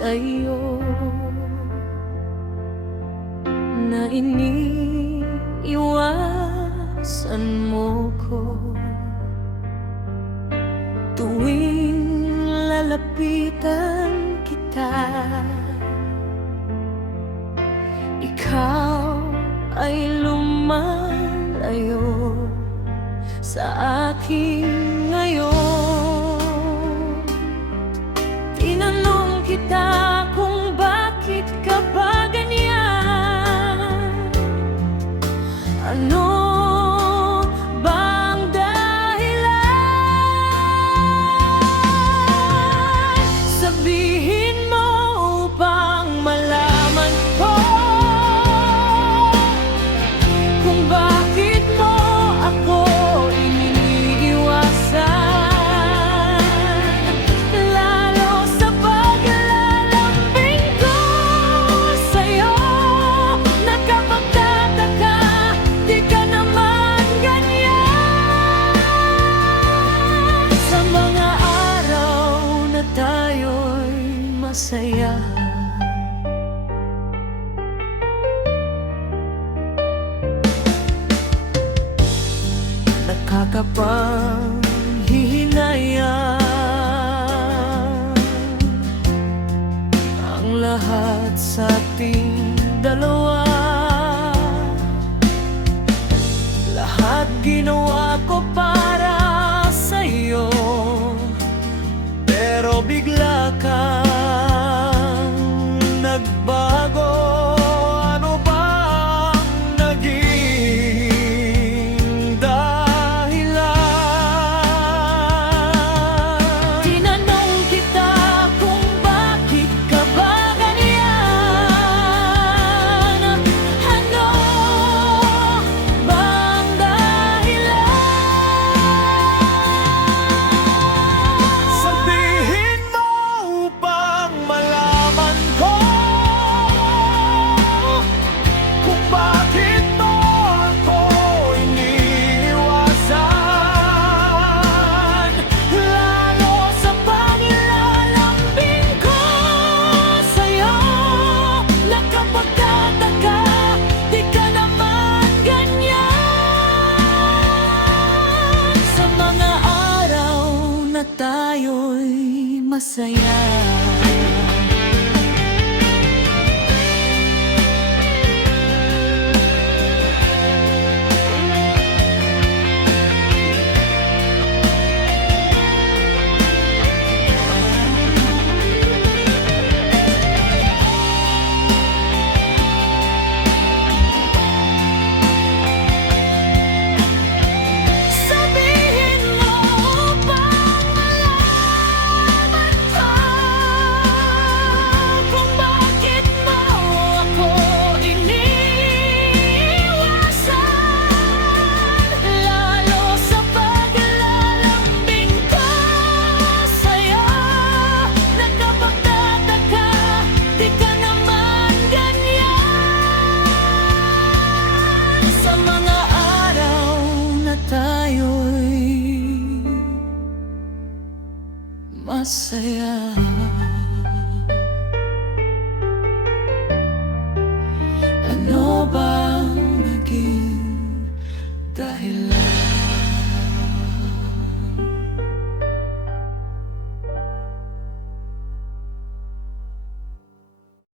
sa'yo na iniiwasan mo ko tuwing lalapitan kita. Ikaw ay lumalayo sa akin ngayon. Tinanong kita kung bakit ka ba ganyan. Ano bang dahilan? Sabihin mo upang malaman ko kung bakit mo ako iniiwasan. Lalo sa paglalambing ko sa'yo, nakapagtataka, di ka naman ganyan. Sa mga araw na tayo'y masaya, nakakapanghihinayang ang lahat sa ating dalawa. Lahat ginawa ko para sa'yo, pero bigla kang nagbago. Ano bang naging dahilan? Tinanong kita kung bakit ka ba ganyan. Ano bang dahilan? Sabihin mo upang malaman ko kung bakit mo ako iniiwasan. Lalo sa paglalambing ko sa'yo, nakapagtataka, di ka naman ganyan. Sa mga araw na tayo'y masaya, sabihin mo upang malaman ko kung bakit mo ako iniiwasan. Lalo sa paglalambing ko sa'yo, nakapagtataka, di ka naman ganyan. Sa mga araw na tayo'y masaya.